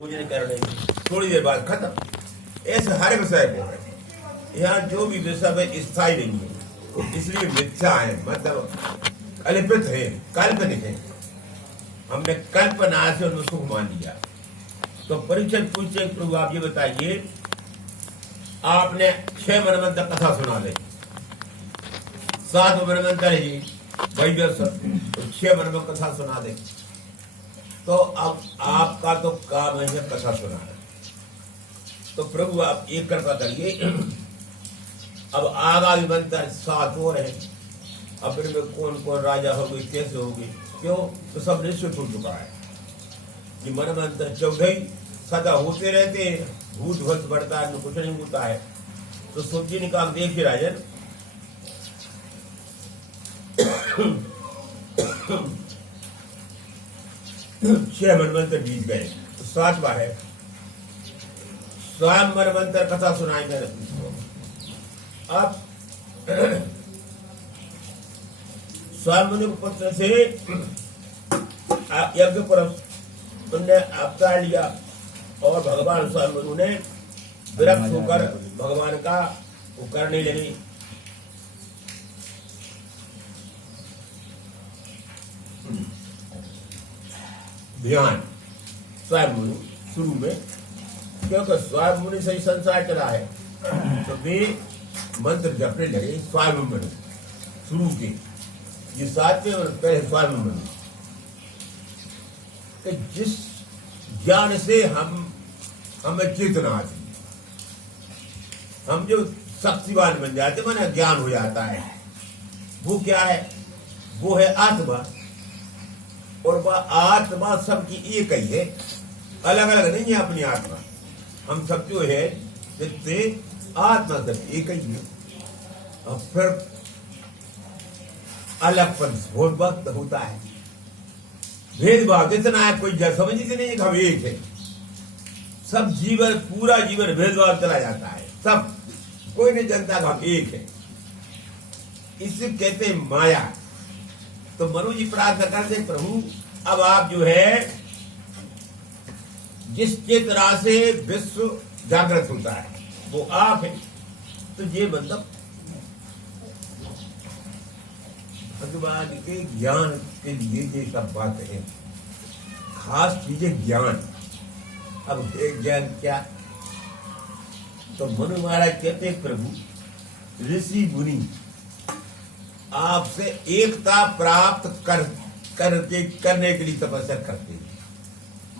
पूजन कर लेंगे, थोड़ी देर बाद खत्म। ऐसे हर विषय को है, यहाँ जो भी विषय है स्थायी नहीं है, इसलिए मिथ्या है, मतलब कल्पित है, काल्पनिक है। हमने कल्पना से उनको सुख मान लिया। तो परीक्षक पूछे प्रभु आप ये बताइए, आपने 6 मनवंतर कथा सुना दे, 7 मनवंतर है जी भाई, तो 6 मनवंतर कथा सुना दे, तो अब आपका तो काम है कथा सुनाना। तो प्रभु आप एक कृपा करिए, अब आगामी मंत्र 7 और है, अब इनमें कौन कौन राजा होंगे, कैसे होंगे, क्यों, तो सब निश्चित हो चुका है कि मन मंत्र 14 सदा होते रहते हैं, भूत भस्त बढ़ता है, कुछ नहीं होता है। तो सोचिए निकाल देखिए राजन, छह मनवंतर बीत गए, तो 7वां है स्वयं मनवंतर कथा सुनाएंगे। अब स्वयं मनु पुत्र से यज्ञ पर उनने अवतार लिया और भगवान स्वयं मनु ने विरक्त होकर भगवान का वो करने लगे। ध्यान स्वयं मुनि शुरू में, क्योंकि स्वयं मुनि से ही संसार चला है, तो वे मंत्र जपने लगे स्वयं मुनि शुरू के, ये 7वें और पहले स्वयं मुनि। कि जिस ज्ञान से हमें चेतना आती, हम जो शक्तिवान बन जाते, माना ज्ञान हो जाता है, वो क्या है, वो है आत्मा। और वह आत्मा सबकी एक ही है, अलग अलग नहीं है अपनी आत्मा। हम सब जो है जिससे आत्मा सब एक ही है, और फिर अलग पन बहुत वक्त होता है, भेदभाव इतना है, कोई समझते नहीं कि हम एक है। सब जीवन, पूरा जीवन भेदभाव चला जाता है, सब कोई नहीं जानता कि हम एक है। इसे कहते हैं माया। तो मनु जी प्रार्थना करते, प्रभु अब आप जो है जिस चेतना से विश्व जागृत होता है वो आप है। तो ये मतलब भगवान के ज्ञान के लिए ये सब बात है, खास चीजें ज्ञान। अब ज्ञान क्या, तो मनु महाराज कहते प्रभु ऋषि मुनि आपसे एकता प्राप्त करने के लिए तपस्या करते हैं।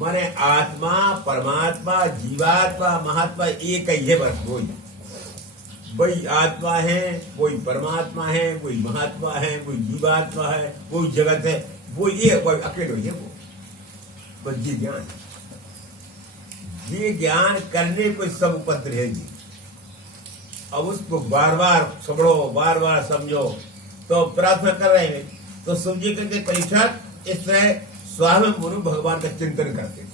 माने आत्मा परमात्मा जीवात्मा महात्मा एक ही है, बस वही आत्मा है, वही परमात्मा है, वही महात्मा है, वही जीवात्मा है, वही जगत है, वो ये वही अकेले है, वो बस ये ज्ञान। ये ज्ञान करने को सब उपद्र है जी। अब उसको बार बार समझो, बार बार समझो, तो प्रार्थना कर रहे हैं। तो सूर्य के परीक्षक इस तरह स्वामी मुनि भगवान का चिंतन करते थे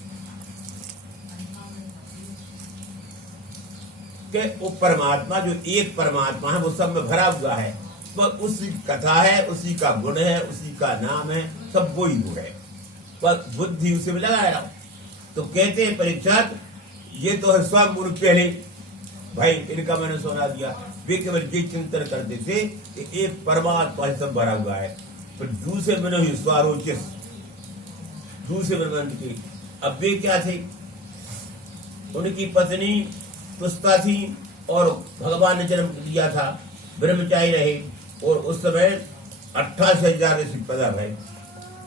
कि वो परमात्मा जो एक परमात्मा है वो सब में भरा हुआ है, वो उसी कथा है, उसी का गुण है, उसी का नाम है, सब वही वो है, बस बुद्धि उसे में लगाया रहा। तो कहते हैं परीक्षक ये तो है स्वामी मुनि पहले भाई, इनका मैंने सुना दिया, वे केवल ये चिंतन करते थे कि एक परमात्मा सब भरा हुआ है। फिर दूसरे मन ही स्वारोचित, दूसरे मन की। अब वे क्या थे, उनकी पत्नी पुष्पा थी और भगवान ने जन्म दिया था, ब्रह्मचारी रहे, और उस समय 88,000 ऋषि पैदा भय,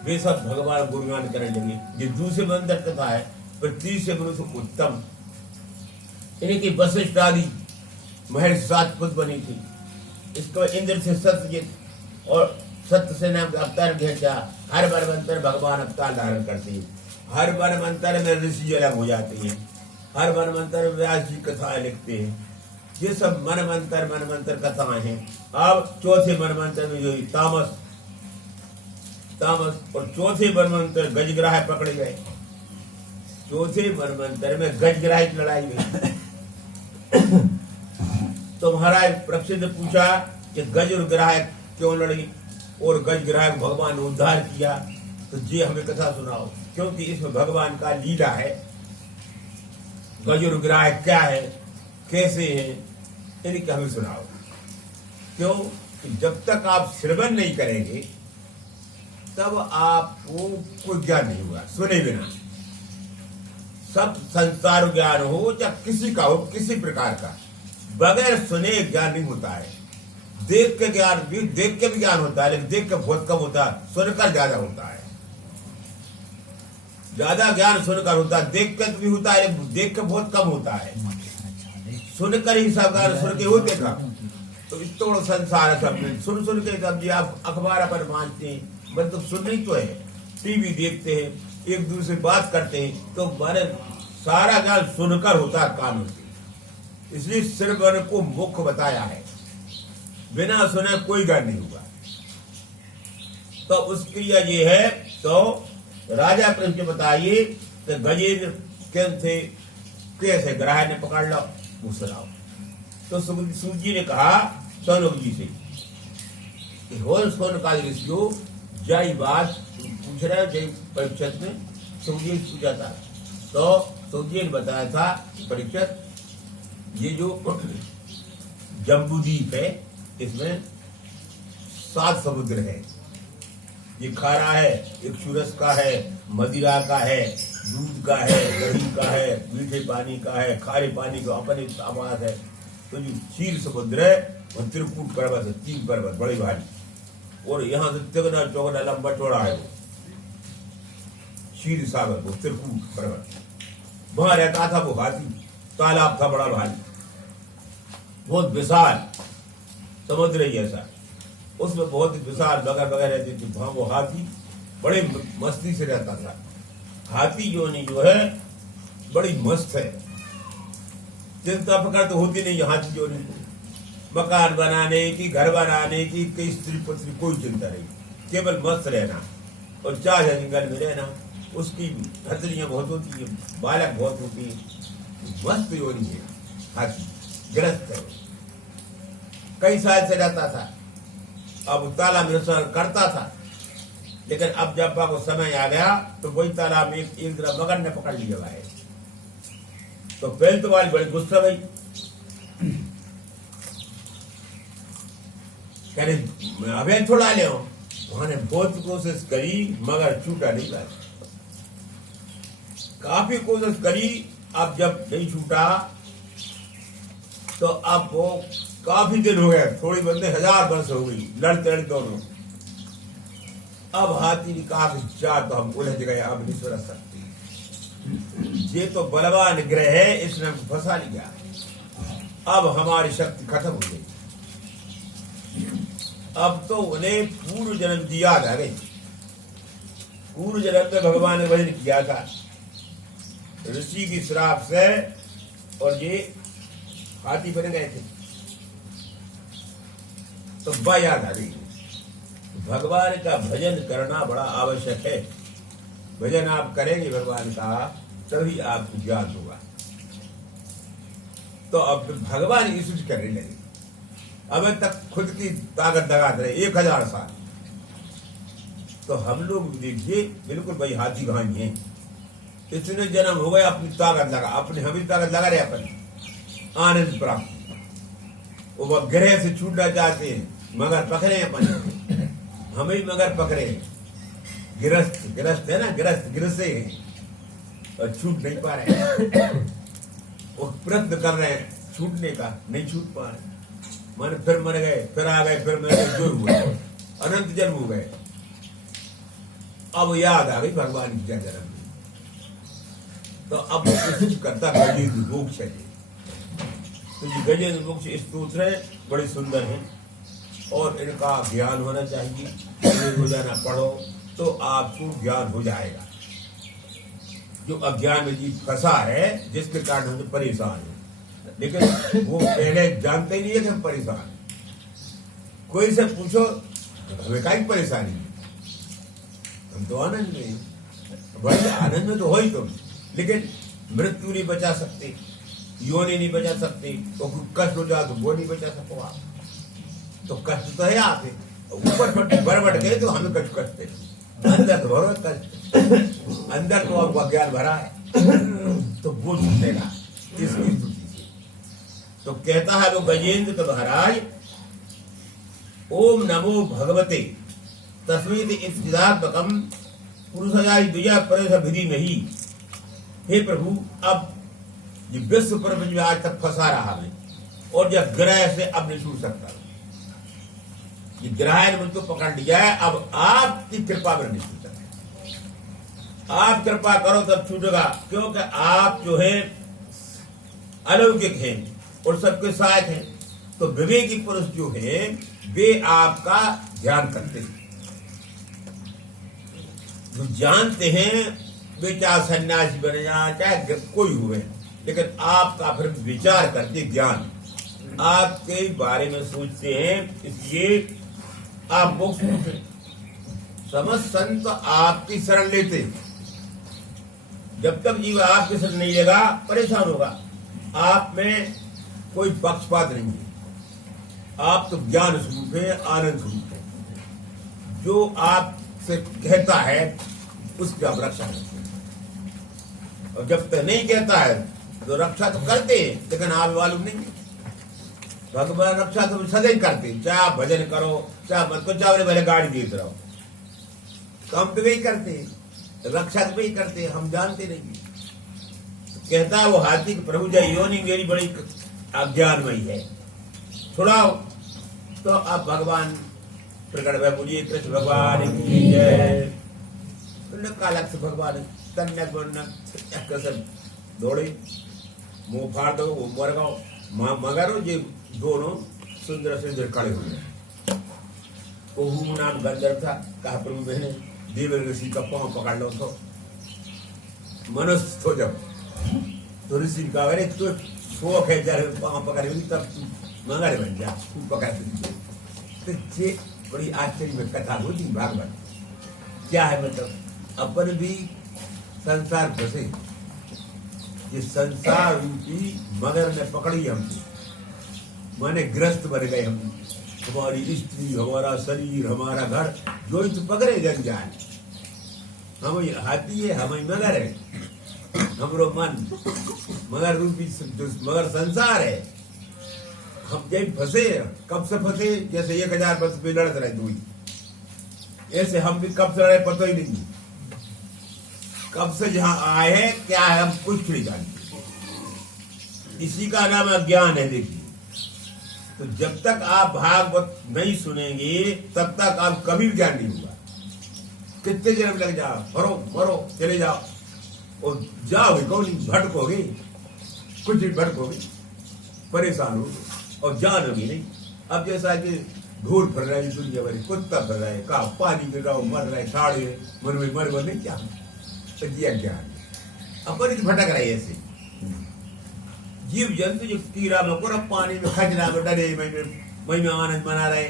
वे सब भगवान गुणगान करने लगे। ये दूसरे मंत्र कथा है। फिर तीसरे मनुष्य उत्तम, इनकी वशिष्ठ आदि महर्षि 7 पुत्र बनी थी। इसको इंद्र से सत्यजित और सत्य से नाम का अवतार भेजा। हर मनवंतर भगवान अवतार धारण करते हैं, हर मनवंतर में ऋषि अलग हो जाते हैं, हर मनवंतर में व्यास जी कथाएं लिखते हैं। ये सब मनवंतर कथाएं हैं। अब चौथे मनवंतर में जो तामस और चौथे मनवंतर गजग्राह पकड़े गए। चौथे मनवंतर में गजग्राह की लड़ाई हुई। तो महाराज परीक्षित ने पूछा कि गज और ग्राह क्यों लड़ी, और गज ग्राह को भगवान ने उद्धार किया। तो ये हमें कथा सुनाओ, क्योंकि इसमें भगवान का लीला है। गजुर ग्राह क्या है, कैसे है, इनकी हमें सुनाओ। क्यों? कि जब तक आप श्रवण नहीं करेंगे तब आपको कोई ज्ञान नहीं होगा सुने बिना। सब संसार ज्ञान हो या किसी का हो, किसी प्रकार का, बगैर सुने ज्ञान नहीं होता है। देख के ज्ञान भी, देख के भी ज्ञान होता है, लेकिन देख के बहुत कम होता है, सुनकर ज्यादा होता है। ज्यादा ज्ञान सुनकर होता है, देख के भी होता है, लेकिन देख के बहुत कम होता है। सुनकर ही सब ज्ञान सुन के होते का। तो इतना संसार है सब सुन सुन के। तब जी आप अखबार पर बांटते हैं, मतलब सुन ही तो है, टीवी देखते हैं, एक दूसरे से बात करते हैं, तो हमारे सारा ज्ञान सुनकर होता है कानों से। इसलिए श्रवण को मुख्य बताया है, बिना सुने कोई ज्ञान नहीं होगा। तो उसकी क्रिया ये है। तो राजा प्रश्न बताइए तो गजेंद्र थे कैसे ग्राह ने पकड़ लो, वो सुनाओ। तो सूत जी ने कहा सौनक जी से, सोनकाल ऋषियों जय बात पूछ रहे, जय परीक्षित में सूत जी पूछा था। तो सूत जी ने बताया था, परीक्षित ये जो जम्बूद्वीप है इसमें 7 समुद्र है। ये खारा है, एक सूरज का है, मदिरा का है, दूध का है, दही का है, मीठे पानी का है, खारे पानी का अपने आवाज है। तो जो क्षीर समुद्र है वो त्रिकूट पर्वत है, 3 पर्वत बड़े भारी, और यहाँ से तिगना चौगना लंबा चौड़ा है वो क्षीर सागर, वो त्रिकूट पर्वत। वहां रहता था वो हाथी, तालाब था बड़ा भारी, बहुत विशाल समुद्र ही ऐसा, उसमें बहुत विशाल बगर बगर रहती थी। वहां वो हाथी बड़े मस्ती से रहता था। हाथी जो है बड़ी मस्त है, चिंता प्रकार तो होती नहीं हाथी जो मकान बनाने की, घर बनाने की, कई स्त्री पुत्री कोई चिंता नहीं, केवल मस्त रहना और 4 जंगल में रहना। उसकी हथलियां बहुत होती है, बालक बहुत होती है, मस्त योनी है हाथी, ग्रस्त है। कई साल से रहता था, अब तालाब में स्नान करता था, लेकिन अब जब वो समय आ गया तो वही तालाब में एक तरफ मगर ने पकड़ लिया है। तो पहले तो वाली बड़ी गुस्सा भाई, कह रहे अभी थोड़ा ले, वहां ने बहुत कोशिश करी मगर छूटा नहीं पाया, काफी कोशिश करी। अब जब नहीं छूटा तो अब वो काफी दिन हो गए, थोड़ी बंदे 1000 वर्ष हो गई लड़ते लड़ते दोनों। अब हाथी ने कहा कि जा तो हम उलझ गए, अब नहीं सुरझ सकते, ये तो बलवान ग्रह है, इसने फंसा लिया, अब हमारी शक्ति खत्म हो गई। अब तो उन्हें पूर्व जन्म की याद आ गई, पूर्व जन्म में भगवान ने भजन किया था ऋषि की श्राप से, और ये हाथी बन गए थे। तो वह याद आ गई, भगवान का भजन करना बड़ा आवश्यक है। भजन आप करेंगे भगवान का तभी आपको ज्ञान होगा। तो अब भगवान की स्तुति करने लगे, अब तक खुद की ताकत लगा रहे 1000 साल। तो हम लोग देखिए बिल्कुल भाई हाथी कहानी है, इतने जन्म हो गए अपनी ताकत लगा, अपनी हमें ताकत लगा रहे अपनी आनंद प्राप्त। वो ग्रह से छूटना चाहते हैं मगर पकड़े अपने, हमें ही मगर पकड़े। गिरस्त है ना, गिरसे हैं और छूट नहीं पा रहे, वो प्रयत्न कर रहे हैं छूटने का, नहीं छूट पा रहे। मन फिर मर गए, फिर आ गए, फिर मर गए, जो हुए अनंत जन्म हो गए। अब याद आ गई भगवान की जन्म में, तो अब कुछ करता गजेंद्र मोक्ष है। तो ये गजेंद्र मोक्ष स्तोत्र है, बड़े सुंदर है और इनका ज्ञान होना चाहिए। रोजाना पढ़ो तो आपको ज्ञान हो जाएगा। जो अज्ञान में जीव फंसा है, जिसके कारण हम परेशान है, लेकिन वो पहले जानते ही नहीं है कि हम परेशान हैं। कोई से पूछो हमें काहे परेशानी है, हम तो आनंद में हैं। बड़े आनंद में तो हो ही तुम, लेकिन मृत्यु नहीं बचा सकते, योनि नहीं बचा सकते, तो कष्ट हो जाए तो वो नहीं बचा सको आप। तो कष्ट तो है आप, ऊपर बढ़ गए तो हमें कष्ट है, अंदर तो बहुत कष्ट, अंदर तो आपको अज्ञान भरा है, तो वो छूटेगा। तो कहता है वो गजेंद्र के महाराज, ओम नमो भगवते तस्मीत इत्यात्मकम पुरुषाय द्विजा परेश विधि नहीं। हे प्रभु, अब ये विश्व पर मुझे आज तक फंसा रहा है और जब ग्रह से अब नहीं छूट सकता। ये ग्रह ने मुझको पकड़ लिया है, अब आपकी कृपा में नहीं छूट सकता। आप कृपा करो तब छूटेगा, क्योंकि आप जो है अलौकिक हैं और सबके साथ हैं। तो विवेकी पुरुष जो है वे आपका ध्यान करते हैं, जो जानते हैं वे चाहे सन्यासी बने जाए चाहे कोई हुए, लेकिन आपका फिर विचार करते, ज्ञान आपके बारे में सोचते हैं, इसलिए आप मोक्ष पूछे। समस्त संत आपकी शरण लेते, जब तक जीव आपकी शरण नहीं लेगा परेशान होगा। आप में कोई पक्षपात नहीं है, आप तो ज्ञान स्वरूप है, आनंद स्वरूप है। जो आपसे कहता है उसकी आप रक्षा करते हैं, और जब तक नहीं कहता है तो रक्षा तो करते हैं, लेकिन आप मालूम नहीं है। भगवान रक्षा तो सदैव करते, चाहे आप भजन करो चाहे मत करो, चाहे पहले गाड़ी देते रहो, काम तो वही करते, रक्षा तो वही करते, हम जानते नहीं। तो कहता है वो हाथी के प्रभु जय योनि मेरी बड़ी अज्ञानमयी है, छुड़ाओ। तो अब भगवान प्रकट हुए, बोलिए कृष्ण भगवान की जय। कालक से भगवान तन्नक बनक दौड़े, मुंह फाड़ दो, वो मर गो, मगर ये दोनों सुंदर सुंदर खड़े हुए। ओहू नाम गंधर्व था, कहा प्रभु बहने देव ऋषि का पांव पकड़ लो। तो मनुष्य तो जब तो ऋषि का अरे तो शौक है जरा पांव पकड़े तब मगर बन जा, तू पकड़ तो ये बड़ी आश्चर्य में कथा बोली भागवत। क्या है मतलब, अपन भी संसार फंसे, ये संसार रूपी मगर ने पकड़ी हमसे, माने ग्रस्त बन गए हम। हमारी स्त्री, हमारा शरीर, हमारा घर जो ही तो पकड़े जंजाल। हम हाथी है, हम मगर है, हमरो मन मगर रूपी मगर संसार है। हम जब फंसे, कब से फंसे, जैसे 1000 वर्ष में लड़ते रहे दो, ऐसे हम भी कब से लड़े पता ही नहीं, कब से जहां आए हैं क्या है हम कुछ नहीं जानते। इसी का नाम अज्ञान है। देखिए, तो जब तक आप भागवत नहीं सुनेंगे तब तक आप कभी भी ज्ञान नहीं होगा। कितने जन्म लग जाओ, मरो मरो चले जाओ और जाओगे कौन, भटकोगे, कुछ भी भटकोगे, परेशान हो और जानोगे नहीं। अब जैसा कि ढोल फिर रहा है दुनिया भरी, कुत्ता फिर रहा है, कहा पानी में गाओ मर रहा है, साढ़े मन में मर नहीं, क्या ज्ञान अपन भटक रहे। ऐसे जीव जंतु जो कीड़ा मकोड़ा पानी में खजरा में डरे, मई में आनंद मना रहे,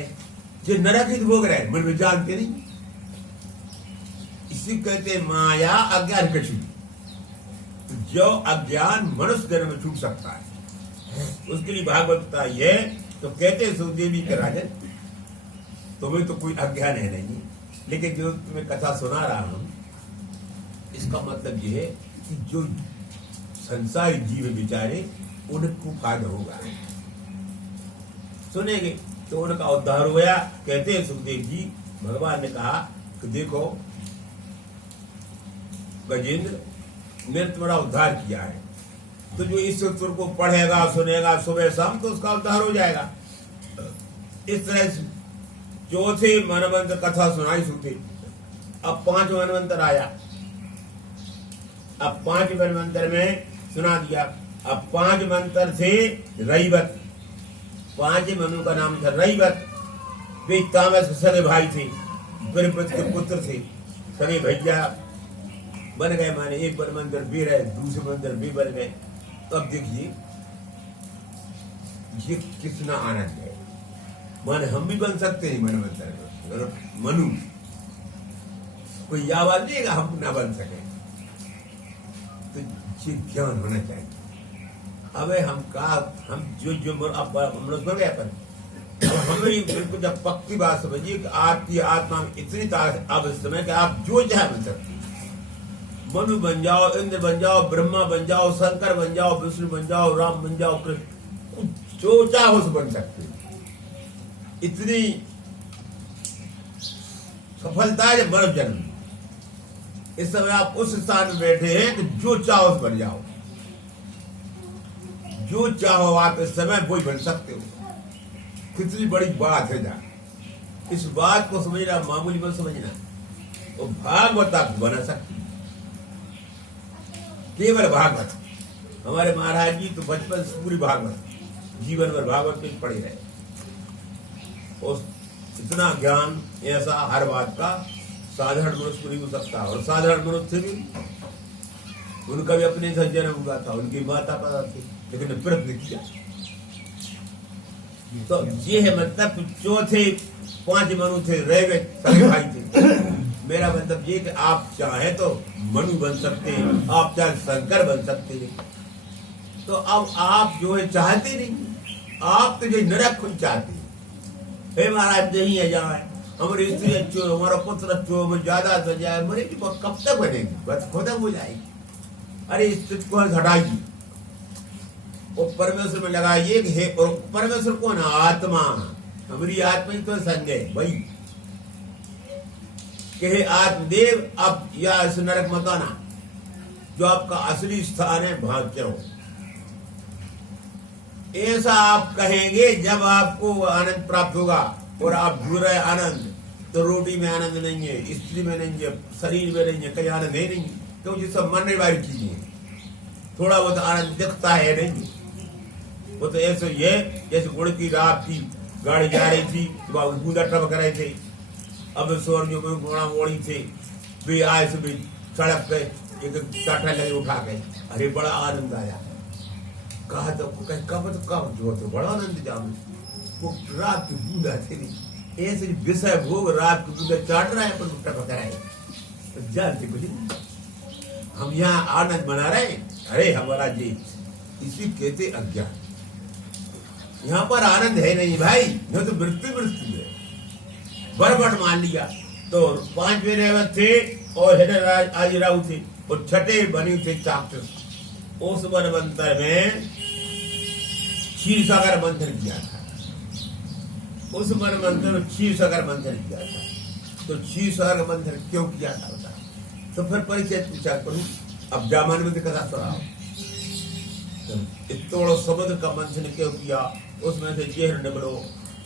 जो नरक ही भोग रहे, मन में जानते नहीं। इसी कहते माया अज्ञान कछु, जो अज्ञान मनुष्य जन्म में छूट सकता है उसके लिए भागवतता ये। तो कहते सुखदेवी के राजन, तुम्हें तो कोई अज्ञान है नहीं, लेकिन जो तुम्हें कथा सुना रहा हूं इसका मतलब ये है कि जो संसारी जीव बेचारे उनको फायदा होगा, सुनेंगे तो उनका उद्धार हो गया। कहते हैं सुखदेव जी, भगवान ने कहा कि देखो गजेंद्र, मैंने तुम्हारा उद्धार किया है, तो जो इस सूत्र को पढ़ेगा सुनेगा सुबह शाम तो उसका उद्धार हो जाएगा। इस तरह से चौथे मनवंतर कथा सुनाई सुखदेव। अब 5 मनवंतर आया, अब 5 मनवंतर में सुना दिया। अब 5 मंत्र थे रईवत, 5 मनु का नाम था रईवत। वे तामस सगे भाई थे, बृहस्पति के पुत्र थे, सगे भैया बन गए। माने एक मनवंतर भी रहे, दूसरे मनवंतर भी बन गए। तो अब देखिए ये कितना आनंद है। माने हम भी बन सकते हैं मनवंतर में, मनु कोई आवाज देगा हम ना बन सके, तो ये ज्ञान होना चाहिए। अब हम जो हम लोग गए अपन, हमें बिल्कुल जब पक्की बात समझिए कि आपकी आत्मा में इतनी अवश्य है कि आप जो चाहे बन सकते, मनु बन जाओ, इंद्र बन जाओ, ब्रह्मा बन जाओ, शंकर बन जाओ, विष्णु बन जाओ, राम बन जाओ, कृष्ण, कुछ जो चाहो सो बन सकते हो। इतनी सफलता है मानव जन्म। इस समय आप उस स्थान में बैठे हैं कि जो चाहो सो बन जाओ। जो चाहो आप इस समय वही बन सकते हो। कितनी बड़ी बात है ना। इस बात को समझना मामूली मत समझना। वो भागवत आपको बना सकती, केवल भागवत। हमारे महाराज जी तो बचपन से पूरी भागवत, जीवन भर भागवत में पड़े रहे। और इतना ज्ञान ऐसा हर बात का साधारण मनुष्य को नहीं हो सकता। और साधारण मनुष्य भी, उनका भी अपने से जन्म हुआ था, उनकी माता पिता थे, लेकिन प्रयत्न किया। तो ये है मतलब चौथे 5 मनु थे, रह गए सगे भाई थे। मेरा मतलब ये कि आप चाहे तो मनु बन सकते हैं, आप चाहे शंकर बन सकते हैं। तो अब आप जो है चाहते नहीं, आप तो जो नरक खुद चाहते हैं। हे महाराज नहीं है जाए, हमारी स्त्री अच्छी हो, हमारा पुत्र अच्छो, हमें ज्यादा से जाए, मरे की कब तक बनेगी, बस खत्म हो जाएगी। अरे इस चीज को हटाइए और परमेश्वर में लगाइए कि हे परमेश्वर कौन? आत्मा। हमारी आत्मा ही तो संग है भाई कि हे आत्मदेव, अब या इस नरक मत आना, जो आपका असली स्थान है भाग चलो। ऐसा आप कहेंगे जब आपको आनंद प्राप्त होगा। और आप ढूंढ रहे आनंद, तो रोटी में आनंद नहीं है, स्त्री में नहीं है, शरीर में नहीं है, कहीं आनंद है नहीं, क्योंकि सब मरने वाली चीजें हैं। थोड़ा बहुत आनंद दिखता है नहीं। वो तो ऐसे ही है जैसे गुड़ की रात थी, गाड़ी जा रही थी, बूंदा टपक रहे थे, अब स्वर्ग में घोड़ा मोड़ी थे, वे आए से भी सड़क पे एक टाटा लगे उठा गए। अरे बड़ा आनंद आया। कहा तो कब जो तो बड़ा आनंद जाम। वो रात की बूंदा थे, ऐसे विषय भोग रात की बूंदा चाट रहा है, पर टपक रहा है, तो जानते कुछ नहीं। हम यहाँ आनंद मना रहे हैं। अरे हमारा जी इसी कहते अज्ञान। यहाँ पर आनंद है नहीं भाई, यह तो मृत्यु है। बरबट मान लिया तो 5वें रेवत थे और हिरणराज आजीराव थे, और छठे बनी थे चाक्षुष। उस वनमंत्र में क्षीरसागर मंथन किया था। उस वनमंत्र में क्षीरसागर मंथन किया था। तो क्षीरसागर मंथन क्यों किया था बता। तो फिर परिचय पूछा करूं। अब जामान में कथा सुनाओ। इतोड़ो समुद्र का मंथन क्यों किया? उसमें से जहर निकलो,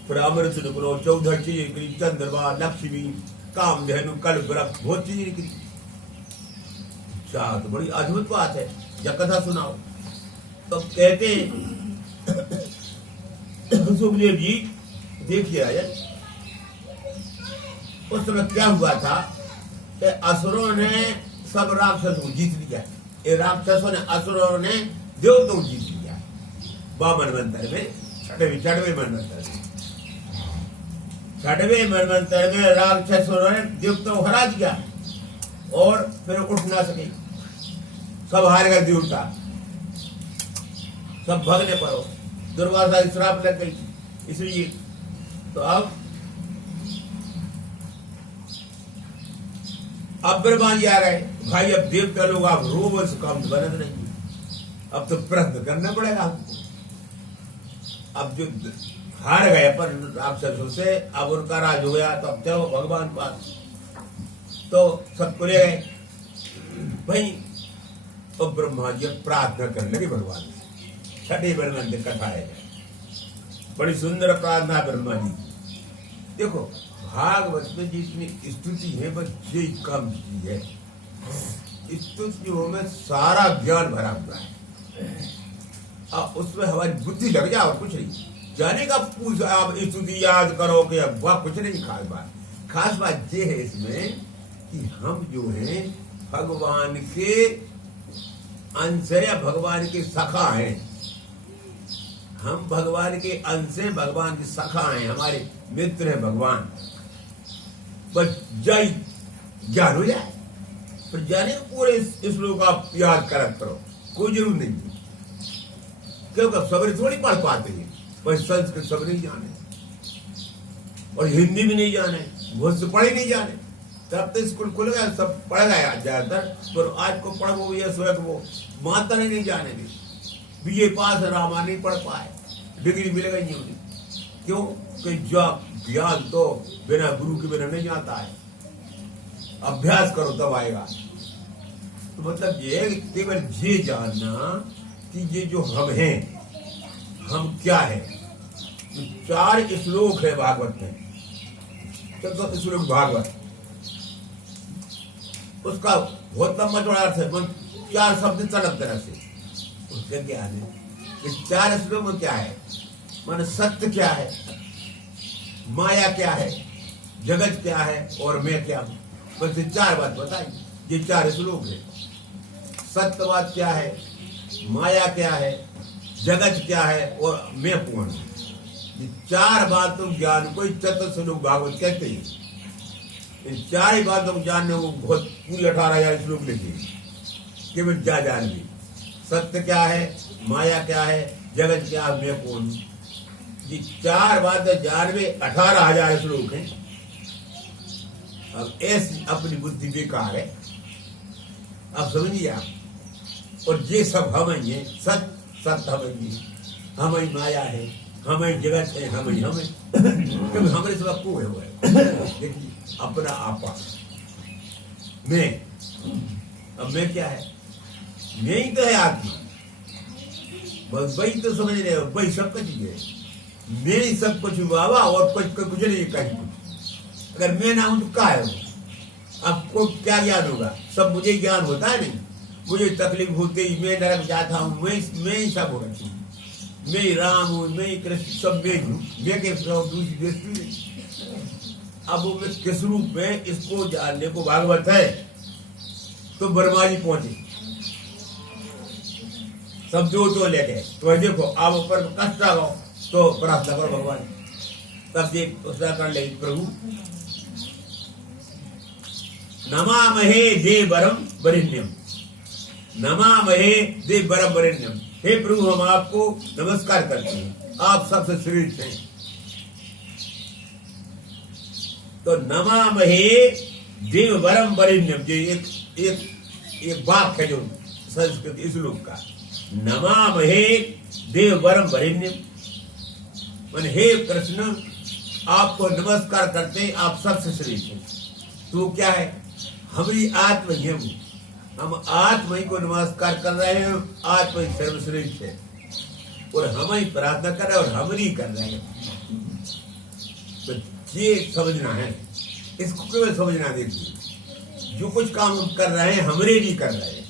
फिर अमृत निकलो, 14 चीजें निकली, चंद्रमा, लक्ष्मी, कामधेनु, कल्प वृक्ष, बहुत चीजें निकली। तो बड़ी अद्भुत बात है। या कथा सुनाओ। तो कहते सुखदेव जी देखिए आया, उस समय क्या हुआ था कि असुरों ने सब राक्षसों को जीत लिया। ये राक्षसों ने, असुरों ने देवताओं को जीत लिया। बामन मंत्र में छठवें मनवंतर में राक्षसों ने देवताओं को हरा दिया और फिर उठ ना सके। सब हार गए देवता, सब भगने पड़ो। दुर्वासा श्राप लग गई। इसलिए तो अब ब्रह्मा जी आ गए। भाई अब देवता लोग आप रोब से काम बनत नहीं, अब तो प्रश्न करना पड़ेगा हमको। अब जो हार गए अपन राक्षसों से, अब उनका राज हो गया, तो अब चलो भगवान पास। तो सबको ले गए भाई। तो ब्रह्मा जी प्रार्थना करने लगे भगवान से। छठे ब्रह्मांड कथा है, बड़ी सुंदर प्रार्थना ब्रह्मा जी। देखो भागवत में जितनी स्तुति है बस ये कम चीज है। स्तुतियों में सारा ज्ञान भरा हुआ है। अब उसमें हमारी बुद्धि लग जाए और कुछ नहीं। जाने का पूछ आप स्तुति याद करो कि अब वह कुछ नहीं। खास बात ये है इसमें कि हम जो है भगवान के अंश या भगवान के सखा हैं। हम भगवान के अंश से भगवान की सखा हैं, हमारे मित्र हैं भगवान। बस जय ज्ञान हो जाए, पर जाने पूरे इस लोग आप याद करत करो, कोई जरूर नहीं है। क्योंकि सबरी थोड़ी पढ़ पाते हैं, बस संस्कृत सब नहीं जाने और हिंदी भी नहीं जाने, बहुत से पढ़े नहीं जाने। तब तो स्कूल खुल गया, सब पढ़ गया ज्यादातर, पर आज को पढ़ वो या स्वयं वो माता नहीं जाने दी। बीए पास रामा नहीं पढ़ पाए, डिग्री मिलेगा ही नहीं उन्हें। क्यों कि जो ज्ञान तो बिना गुरु के बिना नहीं आता है, अभ्यास करो तब आएगा। तो मतलब ये केवल ये जानना कि ये जो हम हैं, हम क्या है। तो 4 श्लोक है भागवत में, तो श्लोक भागवत, उसका बहुत लंबा चौड़ा अर्थ है, 4 शब्द अलग तरह से उसका क्या है। इस 4 श्लोक में क्या है, माने सत्य क्या है, माया क्या है, जगत क्या है और मैं क्या हूं। बस ये 4 बात बताई, ये 4 श्लोक है। सत्यवाद क्या है, माया क्या है, जगत क्या है और मैं कौन हूं। ये 4 बातों ज्ञान को चतुर्श्लोक भागवत कहते हैं। इन 4 ही बातों को जानने को बहुत पूरी 18,000 श्लोक लिखे केवल जान ली। सत्य क्या है, माया क्या है, जगत क्या है, मैं कौन हूं। ये 4 बातें जानवे 18,000 श्लोक हैं। अब ऐसी अपनी बुद्धि बेकार है, अब समझिए आप। और ये सब हम ही है, सत्य हम ही, हम ही माया है, हम ही जगत है, हम ही क्योंकि हमारे सब को है हुआ है। देखिए अपना आपा मैं, अब मैं क्या है, मैं ही तो है आत्मा। बस वही तो समझ रहे हो, वही सब कुछ है। मैं ही सब कुछ बाबा, और कुछ नहीं कहीं कुछ। अगर मैं ना हूं तो क्या है, आपको क्या ज्ञान होगा। सब मुझे ज्ञान होता है नहीं, मुझे तकलीफ होती ही मैं नरक जाता हूँ, मैं ही सब हो रखी हूँ, मैं ही राम हूँ, मैं ही कृष्ण, सब मैं हूँ। मैं के दूसरी दृष्टि नहीं। अब वो किस रूप में, इसको जानने को भागवत है। तो ब्रह्मा जी पहुंचे सब जो लेके, तो देखो आप ऊपर कष्ट आ गो तो प्रार्थना करो भगवान। तब देख उसका कर ले प्रभु, नमामहे देवरम वरेण्यम, नमामहे देवरम वरेण्यम। हे प्रभु हम आपको नमस्कार करते हैं, आप सबसे श्रेष्ठ हैं। तो नमामहे देववरम वरेण्यम, जो एक वाक्य है जो संस्कृत श्लोक का, नमामहे देववरम वरेण्यम, मन हे कृष्ण आपको नमस्कार करते, आप सबसे श्रेष्ठ हैं। तो क्या है, हमारी आत्मा ही हम आत्मा ही को नमस्कार कर रहे हैं, आत्मा ही सर्वश्रेष्ठ है और हम ही प्रार्थना कर रहे हैं और हम ही कर रहे हैं। तो ये समझना है, इसको केवल समझना। देखिए जो कुछ काम हम कर रहे हैं हमारे लिए कर रहे हैं,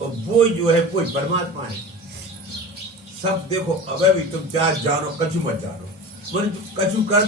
और वो जो है कोई परमात्मा है। सब देखो, अब भी तुम चाहे जानो, कछु मत जानो, कछु कर